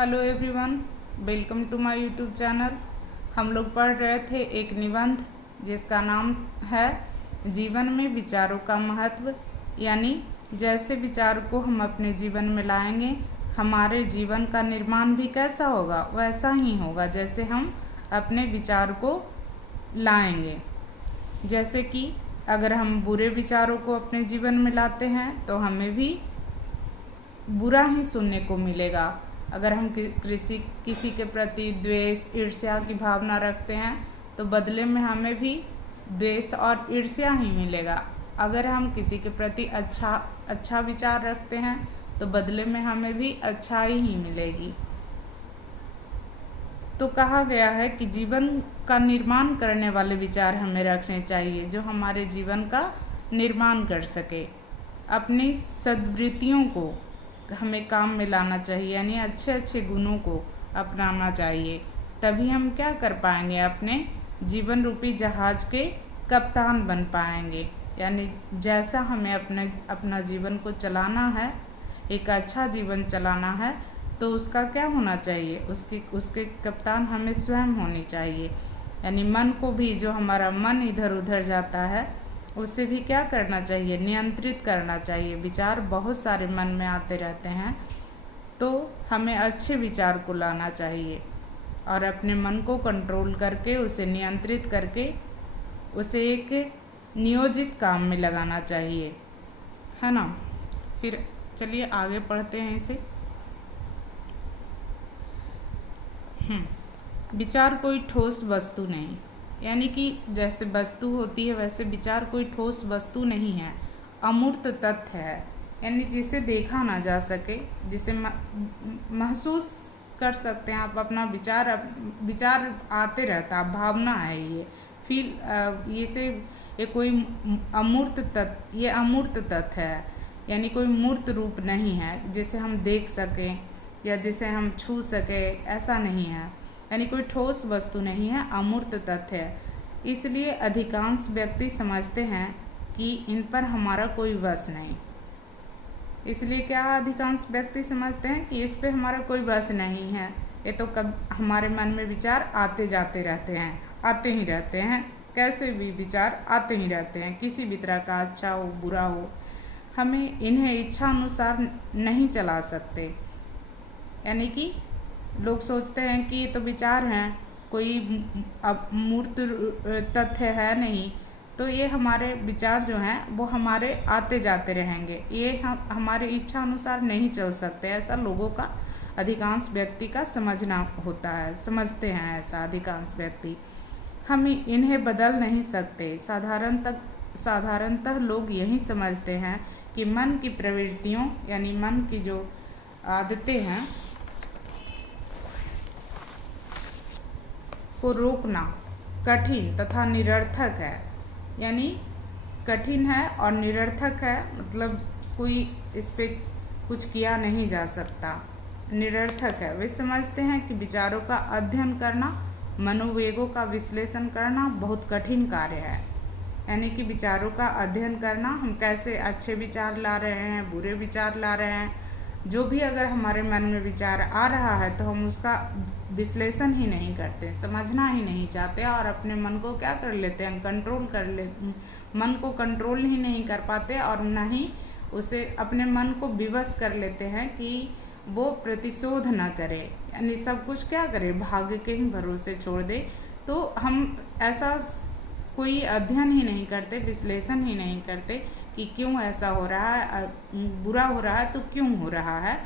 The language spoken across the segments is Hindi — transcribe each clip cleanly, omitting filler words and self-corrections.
Hello everyone, welcome to my YouTube channel. हम लोग पढ़ रहे थे एक निबंध जिसका नाम है जीवन में विचारों का महत्व। यानी जैसे विचार को हम अपने जीवन में लाएंगे, हमारे जीवन का निर्माण भी कैसा होगा, वैसा ही होगा जैसे हम अपने विचार को लाएंगे। जैसे कि अगर हम बुरे विचारों को अपने जीवन में लाते हैं तो हमें भी बुरा ही सुनने को मिलेगा। अगर हम किसी के प्रति द्वेष, ईर्ष्या की भावना रखते हैं तो बदले में हमें भी द्वेष और ईर्ष्या ही मिलेगा। अगर हम किसी के प्रति अच्छा विचार रखते हैं तो बदले में हमें भी अच्छाई ही मिलेगी। तो कहा गया है कि जीवन का निर्माण करने वाले विचार हमें रखने चाहिए जो हमारे जीवन का निर्माण कर सके। अपनी सद्वृत्तियों को हमें काम में लाना चाहिए, यानी अच्छे अच्छे गुणों को अपनाना चाहिए। तभी हम क्या कर पाएंगे, अपने जीवन रूपी जहाज के कप्तान बन पाएंगे। यानी जैसा हमें अपना जीवन को चलाना है, एक अच्छा जीवन चलाना है, तो उसका क्या होना चाहिए, उसके कप्तान हमें स्वयं होनी चाहिए। यानी मन को भी, जो हमारा मन इधर उधर जाता है, उसे भी क्या करना चाहिए, नियंत्रित करना चाहिए। विचार बहुत सारे मन में आते रहते हैं, तो हमें अच्छे विचार को लाना चाहिए और अपने मन को कंट्रोल करके, उसे नियंत्रित करके, उसे एक नियोजित काम में लगाना चाहिए, है ना। फिर चलिए आगे पढ़ते हैं इसे। विचार कोई ठोस वस्तु नहीं, यानी कि जैसे वस्तु होती है वैसे विचार कोई ठोस वस्तु नहीं है, अमूर्त तथ्य है। यानी जिसे देखा ना जा सके, जिसे महसूस कर सकते हैं आप। अपना विचार आते रहता है, भावना है ये कोई अमूर्त तथ्य, ये अमूर्त तथ्य है। यानी कोई मूर्त रूप नहीं है जिसे हम देख सकें या जिसे हम छू सकें, ऐसा नहीं है। यानी कोई ठोस वस्तु नहीं है, अमूर्त तथ्य है। इसलिए अधिकांश व्यक्ति समझते हैं कि इन पर हमारा कोई वश नहीं। इसलिए क्या अधिकांश व्यक्ति समझते हैं कि इस पे हमारा कोई वश नहीं है, ये तो कब हमारे मन में विचार आते जाते रहते हैं, आते ही रहते हैं। कैसे भी विचार आते ही रहते हैं, किसी भी तरह का, अच्छा हो बुरा हो, हमें इन्हें इच्छा अनुसार नहीं चला सकते। यानी कि लोग सोचते हैं कि ये तो विचार हैं, कोई मूर्त तथ्य है नहीं, तो ये हमारे विचार जो हैं वो हमारे आते जाते रहेंगे, ये हमारे इच्छा अनुसार नहीं चल सकते। ऐसा लोगों का, अधिकांश व्यक्ति का समझना होता है, समझते हैं ऐसा अधिकांश व्यक्ति। हम इन्हें बदल नहीं सकते। साधारणतः लोग यही समझते हैं कि मन की प्रवृत्तियों, यानी मन की जो आदतें हैं, को रोकना कठिन तथा निरर्थक है। यानी कठिन है और निरर्थक है, मतलब कोई इस पे कुछ किया नहीं जा सकता, निरर्थक है। वे समझते हैं कि विचारों का अध्ययन करना, मनोवेगों का विश्लेषण करना बहुत कठिन कार्य है। यानी कि विचारों का अध्ययन करना, हम कैसे अच्छे विचार ला रहे हैं, बुरे विचार ला रहे हैं, जो भी अगर हमारे मन में विचार आ रहा है तो हम उसका विश्लेषण ही नहीं करते, समझना ही नहीं चाहते और अपने मन को क्या कर लेते हैं, मन को कंट्रोल ही नहीं कर पाते और न ही उसे, अपने मन को विवश कर लेते हैं कि वो प्रतिशोध न करे। यानी सब कुछ क्या करे, भाग्य के ही भरोसे छोड़ दे। तो हम ऐसा कोई अध्ययन ही नहीं करते, विश्लेषण ही नहीं करते कि क्यों ऐसा हो रहा है, बुरा हो रहा है तो क्यों हो रहा है,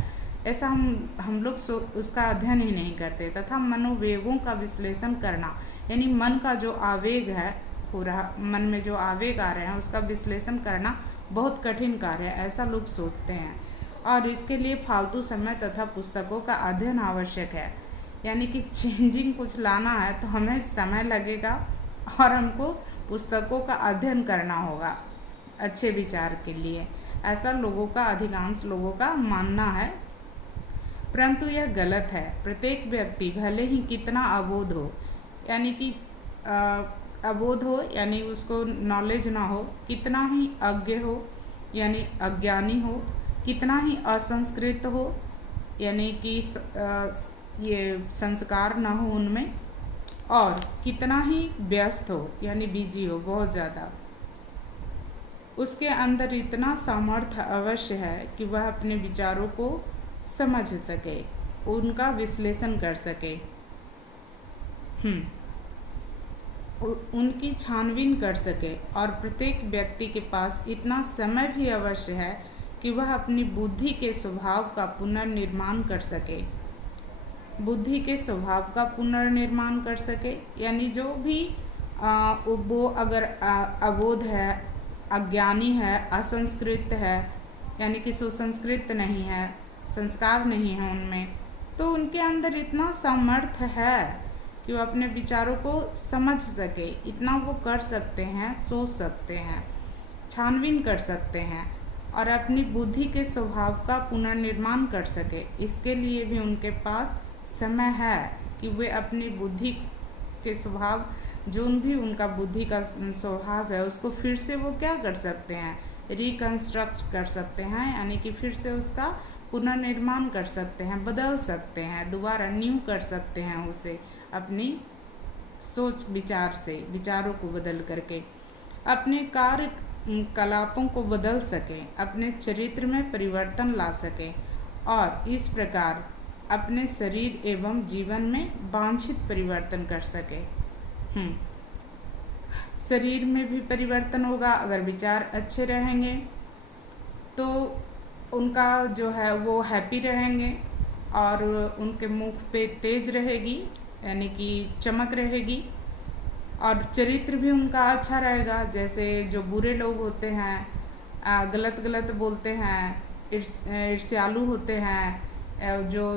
ऐसा हम लोग उसका अध्ययन ही नहीं करते। तथा मनोवेगों का विश्लेषण करना, यानी मन का जो आवेग है, मन में जो आवेग आ रहे हैं उसका विश्लेषण करना बहुत कठिन कार्य है, ऐसा लोग सोचते हैं। और इसके लिए फालतू समय तथा पुस्तकों का अध्ययन आवश्यक है। यानी कि चेंजिंग कुछ लाना है तो हमें समय लगेगा और हमको पुस्तकों का अध्ययन करना होगा अच्छे विचार के लिए, ऐसा लोगों का, अधिकांश लोगों का मानना है। परंतु यह गलत है। प्रत्येक व्यक्ति भले ही कितना अबोध हो, यानी कि अबोध हो, यानी उसको नॉलेज ना हो, कितना ही अज्ञ हो, यानी अज्ञानी हो, कितना ही असंस्कृत हो, यानी कि ये संस्कार ना हो उनमें, और कितना ही व्यस्त हो यानी बिजी हो बहुत ज़्यादा, उसके अंदर इतना सामर्थ्य अवश्य है कि वह अपने विचारों को समझ सके, उनका विश्लेषण कर सके, उनकी छानबीन कर सके। और प्रत्येक व्यक्ति के पास इतना समय भी अवश्य है कि वह अपनी बुद्धि के स्वभाव का पुनर्निर्माण कर सके, बुद्धि के स्वभाव का पुनर्निर्माण कर सके। यानी जो भी वो अगर अबोध है, अज्ञानी है, असंस्कृत है, यानी कि सुसंस्कृत नहीं है, संस्कार नहीं है उनमें, तो उनके अंदर इतना सामर्थ्य है कि वो अपने विचारों को समझ सके, इतना वो कर सकते हैं, सोच सकते हैं, छानबीन कर सकते हैं और अपनी बुद्धि के स्वभाव का पुनर्निर्माण कर सके। इसके लिए भी उनके पास समय है कि वे अपनी बुद्धि के स्वभाव, जो भी उनका बुद्धि का स्वभाव है, उसको फिर से वो क्या कर सकते हैं, रिकंस्ट्रक्ट कर सकते हैं, यानी कि फिर से उसका पुनर्निर्माण कर सकते हैं, बदल सकते हैं, दोबारा न्यू कर सकते हैं उसे अपनी सोच विचार से, विचारों को बदल करके अपने कार्य कलापों को बदल सकें, अपने चरित्र में परिवर्तन ला सकें और इस प्रकार अपने शरीर एवं जीवन में वांछित परिवर्तन कर सके। शरीर में भी परिवर्तन होगा अगर विचार अच्छे रहेंगे तो उनका जो है वो हैप्पी रहेंगे और उनके मुख पे तेज रहेगी, यानी कि चमक रहेगी, और चरित्र भी उनका अच्छा रहेगा। जैसे जो बुरे लोग होते हैं, गलत गलत बोलते हैं, ईर्ष्यालु होते हैं, जो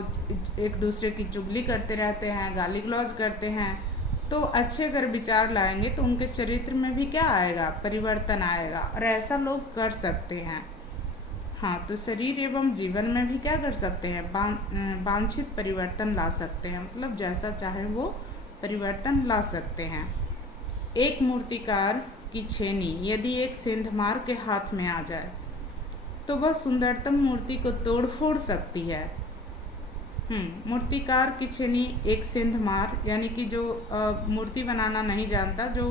एक दूसरे की चुगली करते रहते हैं, गाली गलौज करते हैं, तो अच्छे अगर विचार लाएंगे तो उनके चरित्र में भी क्या आएगा, परिवर्तन आएगा, और ऐसा लोग कर सकते हैं। हाँ, तो शरीर एवं जीवन में भी क्या कर सकते हैं, वांछित परिवर्तन ला सकते हैं, मतलब जैसा चाहे वो परिवर्तन ला सकते हैं। एक मूर्तिकार की छेनी यदि एक सेंधमार के हाथ में आ जाए तो वह सुंदरतम मूर्ति को तोड़ फोड़ सकती है। मूर्तिकार की छेनी एक सेंधमार, यानी कि जो मूर्ति बनाना नहीं जानता, जो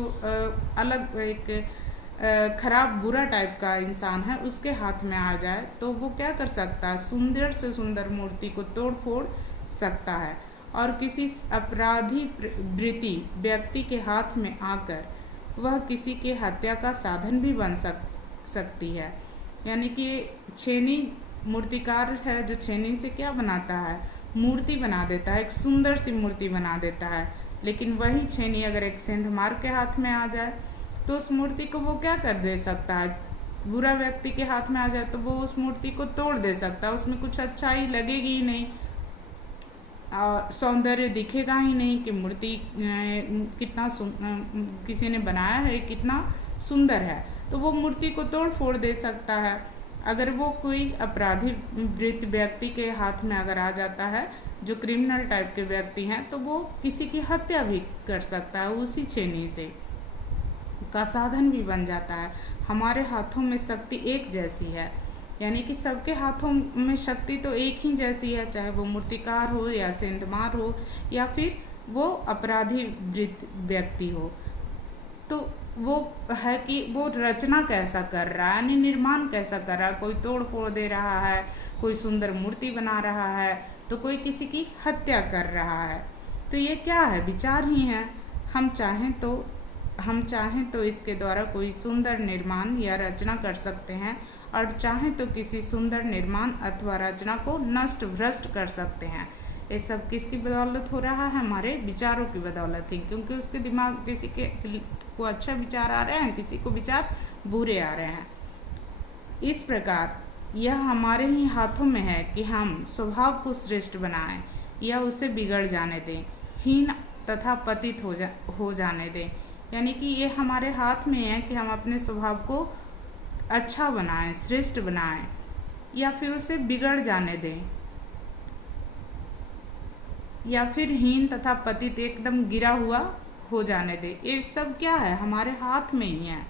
अलग एक खराब बुरा टाइप का इंसान है, उसके हाथ में आ जाए तो वो क्या कर सकता है, सुंदर से सुंदर मूर्ति को तोड़ फोड़ सकता है। और किसी अपराधी वृत्ति व्यक्ति के हाथ में आकर वह किसी के हत्या का साधन भी बन सकती है। यानी कि छेनी, मूर्तिकार है जो छेनी से क्या बनाता है, मूर्ति बना देता है, एक सुंदर सी मूर्ति बना देता है। लेकिन वही छेनी अगर एक सेंधमार के हाथ में आ जाए तो उस मूर्ति को वो क्या कर दे सकता है, बुरा व्यक्ति के हाथ में आ जाए तो वो उस मूर्ति को तोड़ दे सकता है, उसमें कुछ अच्छाई लगेगी ही नहीं, सौंदर्य दिखेगा ही नहीं कि मूर्ति कितना किसी ने बनाया है, कितना सुंदर है, तो वो मूर्ति को तोड़ फोड़ दे सकता है। अगर वो कोई अपराधी वृत्त व्यक्ति के हाथ में अगर आ जाता है, जो क्रिमिनल टाइप के व्यक्ति हैं, तो वो किसी की हत्या भी कर सकता है, उसी छेनी से का साधन भी बन जाता है। हमारे हाथों में शक्ति एक जैसी है, यानी कि सबके हाथों में शक्ति तो एक ही जैसी है, चाहे वो मूर्तिकार हो या सेंधमार हो या फिर वो अपराधी वृत्त व्यक्ति हो। तो वो है कि वो रचना कैसा कर रहा है, यानी निर्माण कैसा कर रहा है, कोई तोड़ फोड़ दे रहा है, कोई सुंदर मूर्ति बना रहा है, तो कोई किसी की हत्या कर रहा है। तो ये क्या है, विचार ही है। हम चाहें तो इसके द्वारा कोई सुंदर निर्माण या रचना कर सकते हैं, और चाहें तो किसी सुंदर निर्माण अथवा रचना को नष्ट भ्रष्ट कर सकते हैं। ये सब किसकी बदौलत हो रहा है, हमारे विचारों की बदौलत ही, क्योंकि उसके दिमाग, किसी के को अच्छा विचार आ रहे हैं, किसी को विचार बुरे आ रहे हैं। इस प्रकार यह हमारे ही हाथों में है कि हम स्वभाव को श्रेष्ठ बनाएं या उसे बिगड़ जाने दें, हीन तथा पतित हो जाने दें। यानी कि ये हमारे हाथ में है कि हम अपने स्वभाव को अच्छा बनाएं, श्रेष्ठ बनाएं, या फिर उसे बिगड़ जाने दें, या फिर हीन तथा पतित एकदम गिरा हुआ हो जाने दें। ये सब क्या है, हमारे हाथ में ही है।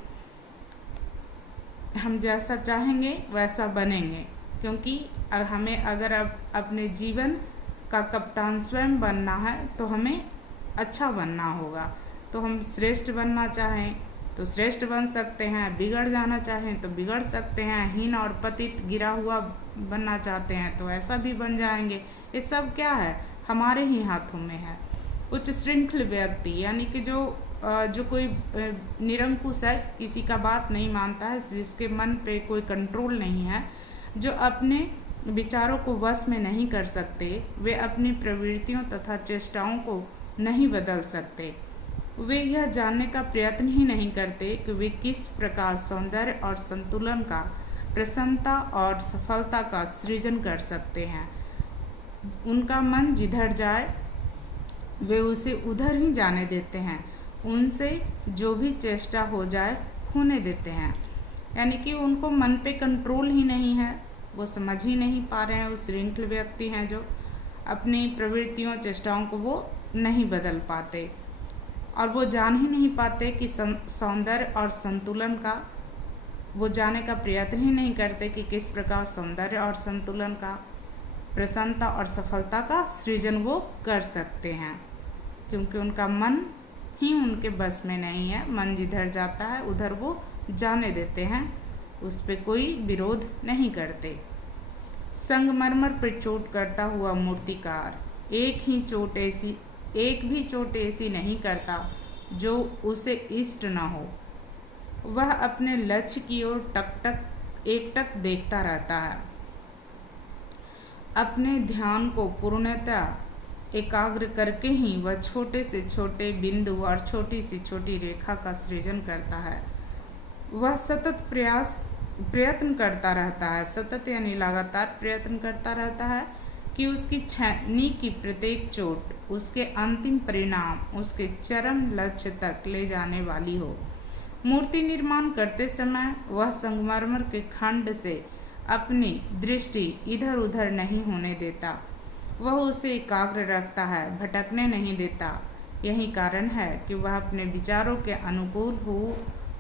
हम जैसा चाहेंगे वैसा बनेंगे, क्योंकि हमें अगर अब अपने जीवन का कप्तान स्वयं बनना है तो हमें अच्छा बनना होगा। तो हम श्रेष्ठ बनना चाहें तो श्रेष्ठ बन सकते हैं, बिगड़ जाना चाहें तो बिगड़ सकते हैं, हीन और पतित गिरा हुआ बनना चाहते हैं तो ऐसा भी बन जाएंगे। ये सब क्या है, हमारे ही हाथों में है। उच्च श्रृंखल व्यक्ति यानी कि जो कोई निरंकुश है, किसी का बात नहीं मानता है, जिसके मन पे कोई कंट्रोल नहीं है, जो अपने विचारों को वश में नहीं कर सकते, वे अपनी प्रवृत्तियों तथा चेष्टाओं को नहीं बदल सकते। वे यह जानने का प्रयत्न ही नहीं करते कि वे किस प्रकार सौंदर्य और संतुलन का, प्रसन्नता और सफलता का सृजन कर सकते हैं। उनका मन जिधर जाए वे उसे उधर ही जाने देते हैं, उनसे जो भी चेष्टा हो जाए होने देते हैं। यानी कि उनको मन पे कंट्रोल ही नहीं है, वो समझ ही नहीं पा रहे हैं। उस श्रृंखल व्यक्ति हैं जो अपनी प्रवृत्तियों चेष्टाओं को वो नहीं बदल पाते और वो जान ही नहीं पाते कि सौंदर्य और संतुलन का, वो जानने का प्रयत्न ही नहीं करते कि किस प्रकार सौंदर्य और संतुलन का, प्रसन्नता और सफलता का सृजन वो कर सकते हैं, क्योंकि उनका मन ही उनके बस में नहीं है। मन जिधर जाता है उधर वो जाने देते हैं, उस पर कोई विरोध नहीं करते। संगमरमर पर चोट करता हुआ मूर्तिकार एक भी चोट ऐसी नहीं करता जो उसे इष्ट न हो। वह अपने लक्ष्य की ओर एकटक देखता रहता है। अपने ध्यान को पूर्णतः एकाग्र करके ही वह छोटे से छोटे बिंदु और छोटी से छोटी रेखा का सृजन करता है। वह सतत प्रयत्न करता रहता है, सतत यानी लगातार प्रयत्न करता रहता है कि उसकी छेनी की प्रत्येक चोट उसके अंतिम परिणाम, उसके चरम लक्ष्य तक ले जाने वाली हो। मूर्ति निर्माण करते समय वह संगमरमर के खंड से अपनी दृष्टि इधर उधर नहीं होने देता, वह उसे एकाग्र रखता है, भटकने नहीं देता। यही कारण है कि वह अपने विचारों के अनुकूल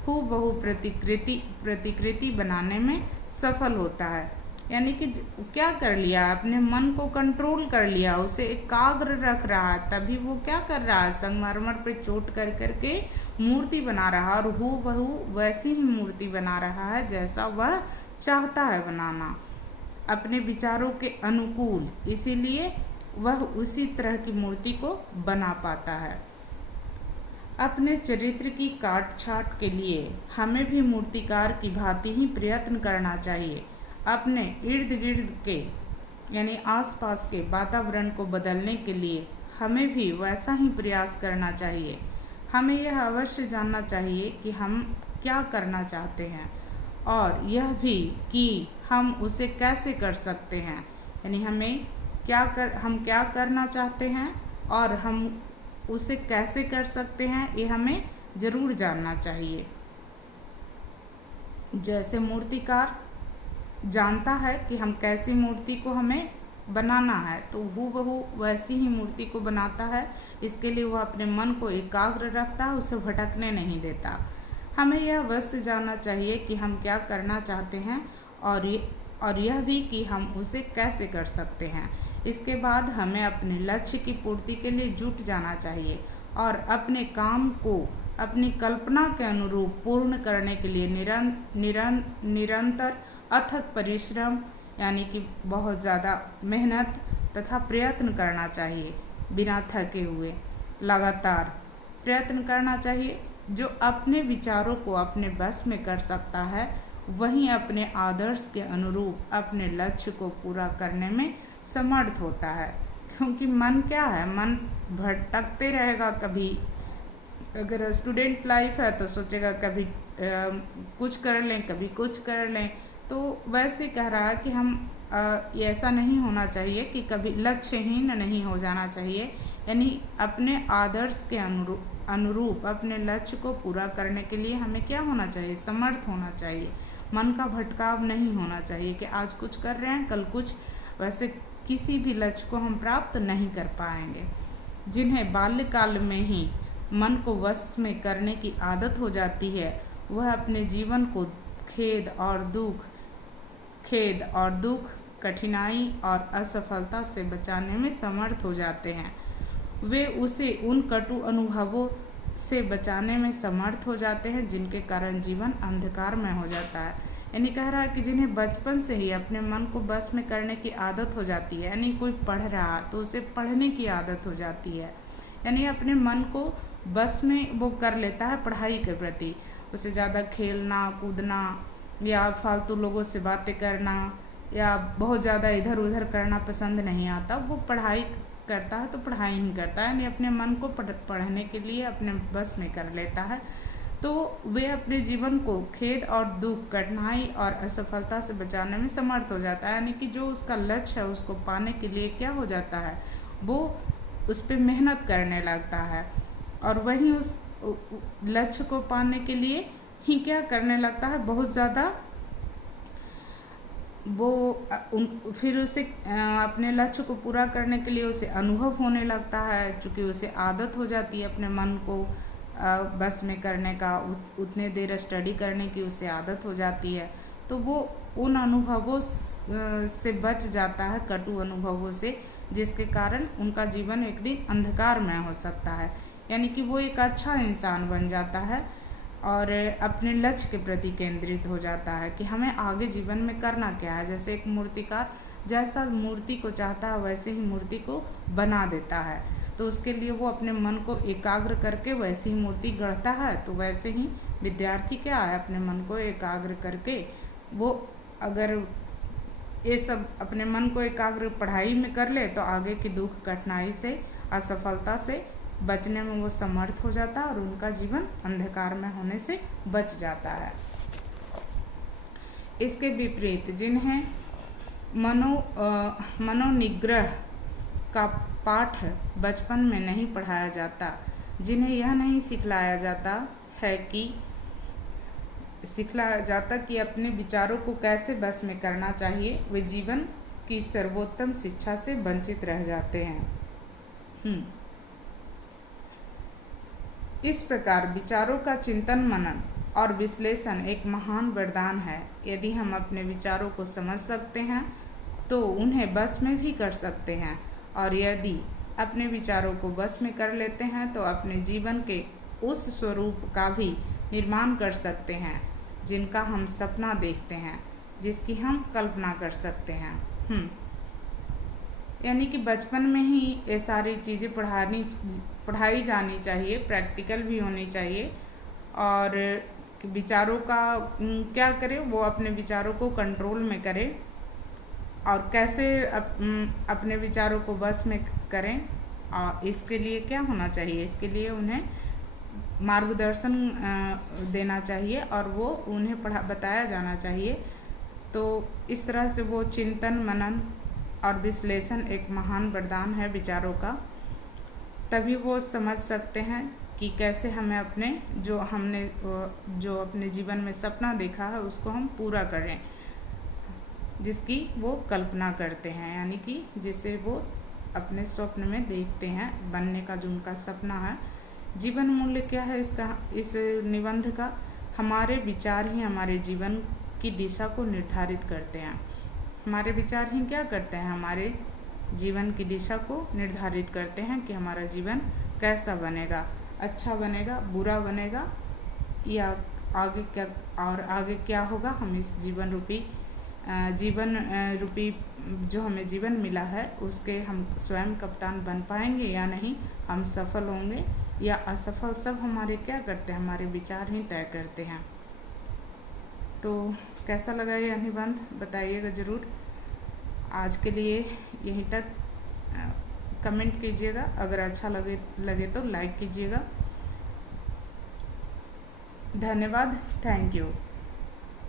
हूबहू प्रतिकृति बनाने में सफल होता है। यानी कि क्या कर लिया, अपने मन को कंट्रोल कर लिया, उसे एकाग्र रख रहा है, तभी वो क्या कर रहा है, संगमरमर पे चोट कर करके मूर्ति बना रहा है और हूबहू वैसी ही मूर्ति बना रहा है जैसा वह चाहता है बनाना, अपने विचारों के अनुकूल। इसीलिए वह उसी तरह की मूर्ति को बना पाता है। अपने चरित्र की काट छाट के लिए हमें भी मूर्तिकार की भांति ही प्रयत्न करना चाहिए। अपने इर्द गिर्द के यानी आसपास के वातावरण को बदलने के लिए हमें भी वैसा ही प्रयास करना चाहिए। हमें यह अवश्य जानना चाहिए कि हम क्या करना चाहते हैं और यह भी कि हम उसे कैसे कर सकते हैं। यानी हम क्या करना चाहते हैं और हम उसे कैसे कर सकते हैं, ये हमें ज़रूर जानना चाहिए। जैसे मूर्तिकार जानता है कि हम कैसी मूर्ति को हमें बनाना है, तो हूबहू वैसी ही मूर्ति को बनाता है। इसके लिए वह अपने मन को एकाग्र रखता है, उसे भटकने नहीं देता। हमें यह अवश्य जानना चाहिए कि हम क्या करना चाहते हैं और यह भी कि हम उसे कैसे कर सकते हैं। इसके बाद हमें अपने लक्ष्य की पूर्ति के लिए जुट जाना चाहिए और अपने काम को अपनी कल्पना के अनुरूप पूर्ण करने के लिए निरंतर अथक परिश्रम यानी कि बहुत ज़्यादा मेहनत तथा प्रयत्न करना चाहिए। बिना थके हुए लगातार प्रयत्न करना चाहिए। जो अपने विचारों को अपने बस में कर सकता है वहीं अपने आदर्श के अनुरूप अपने लक्ष्य को पूरा करने में समर्थ होता है। क्योंकि मन क्या है, मन भटकते रहेगा। कभी अगर स्टूडेंट लाइफ है तो सोचेगा कभी कुछ कर लें, कभी कुछ कर लें। तो वैसे कह रहा है कि हम ऐसा नहीं होना चाहिए कि कभी लक्ष्यहीन नहीं हो जाना चाहिए। यानी अपने आदर्श के अनुरूप अपने लक्ष्य को पूरा करने के लिए हमें क्या होना चाहिए, समर्थ होना चाहिए। मन का भटकाव नहीं होना चाहिए कि आज कुछ कर रहे हैं कल कुछ। वैसे किसी भी लक्ष्य को हम प्राप्त नहीं कर पाएंगे। जिन्हें बाल्यकाल में ही मन को वश में करने की आदत हो जाती है, वह अपने जीवन को खेद और दुख खेद और दुख, कठिनाई और असफलता से बचाने में समर्थ हो जाते हैं। वे उसे उन कटु अनुभवों से बचाने में समर्थ हो जाते हैं जिनके कारण जीवन अंधकारमय हो जाता है। यानी कह रहा है कि जिन्हें बचपन से ही अपने मन को बस में करने की आदत हो जाती है, यानी कोई पढ़ रहा तो उसे पढ़ने की आदत हो जाती है, यानी अपने मन को बस में वो कर लेता है पढ़ाई के प्रति। उसे ज़्यादा खेलना कूदना या फालतू लोगों से बातें करना या बहुत ज़्यादा इधर उधर करना पसंद नहीं आता। वो पढ़ाई करता है तो पढ़ाई ही करता है, यानी अपने मन को पढ़ने के लिए अपने बस में कर लेता है। तो वे अपने जीवन को खेद और दुख, कठिनाई और असफलता से बचाने में समर्थ हो जाता है, यानी कि जो उसका लक्ष्य है उसको पाने के लिए क्या हो जाता है, वो उस पर मेहनत करने लगता है और वहीं उस लक्ष्य को पाने के लिए ही क्या करने लगता है, बहुत ज़्यादा वो फिर उसे अपने लक्ष्य को पूरा करने के लिए उसे अनुभव होने लगता है, क्योंकि उसे आदत हो जाती है अपने मन को बस में करने का, उतने देर स्टडी करने की उसे आदत हो जाती है। तो वो उन अनुभवों से बच जाता है, कटु अनुभवों से, जिसके कारण उनका जीवन एक दिन अंधकारमय हो सकता है। यानी कि वो एक अच्छा इंसान बन जाता है और अपने लक्ष्य के प्रति केंद्रित हो जाता है कि हमें आगे जीवन में करना क्या है। जैसे एक मूर्तिकार जैसा मूर्ति को चाहता है वैसे ही मूर्ति को बना देता है, तो उसके लिए वो अपने मन को एकाग्र करके वैसी ही मूर्ति गढ़ता है। तो वैसे ही विद्यार्थी क्या है, अपने मन को एकाग्र करके वो अगर ये सब अपने मन को एकाग्र पढ़ाई में कर ले तो आगे की दुख कठिनाई से, असफलता से बचने में वो समर्थ हो जाता है और उनका जीवन अंधकार में होने से बच जाता है। इसके विपरीत जिन्हें मनोनिग्रह का पाठ बचपन में नहीं पढ़ाया जाता, जिन्हें यह नहीं सिखलाया जाता कि अपने विचारों को कैसे बस में करना चाहिए, वे जीवन की सर्वोत्तम शिक्षा से वंचित रह जाते हैं। इस प्रकार विचारों का चिंतन मनन और विश्लेषण एक महान वरदान है। यदि हम अपने विचारों को समझ सकते हैं तो उन्हें बस में भी कर सकते हैं, और यदि अपने विचारों को बस में कर लेते हैं तो अपने जीवन के उस स्वरूप का भी निर्माण कर सकते हैं जिनका हम सपना देखते हैं, जिसकी हम कल्पना कर सकते हैं। यानी कि बचपन में ही ये सारी चीज़ें पढ़ाई जानी चाहिए, प्रैक्टिकल भी होनी चाहिए, और विचारों का क्या करें, वो अपने विचारों को कंट्रोल में करें और कैसे अपने विचारों को बस में करें। और इसके लिए क्या होना चाहिए, इसके लिए उन्हें मार्गदर्शन देना चाहिए और वो उन्हें बताया जाना चाहिए। तो इस तरह से वो चिंतन मनन और विश्लेषण एक महान वरदान है विचारों का। तभी वो समझ सकते हैं कि कैसे हमें अपने जो अपने जीवन में सपना देखा है उसको हम पूरा करें, जिसकी वो कल्पना करते हैं, यानी कि जिसे वो अपने स्वप्न में देखते हैं बनने का, जो उनका सपना है। जीवन मूल्य क्या है इस निबंध का, हमारे विचार ही हमारे जीवन की दिशा को निर्धारित करते हैं। हमारे विचार ही क्या करते हैं, हमारे जीवन की दिशा को निर्धारित करते हैं कि हमारा जीवन कैसा बनेगा, अच्छा बनेगा, बुरा बनेगा, या आगे क्या होगा। हम इस जीवन रूपी जो हमें जीवन मिला है उसके हम स्वयं कप्तान बन पाएंगे या नहीं, हम सफल होंगे या असफल, सब हमारे क्या करते हैं, हमारे विचार ही तय करते हैं। तो कैसा लगा यह निबंध बताइएगा ज़रूर। आज के लिए यहीं तक, कमेंट कीजिएगा, अगर अच्छा लगे तो लाइक कीजिएगा। धन्यवाद, थैंक यू।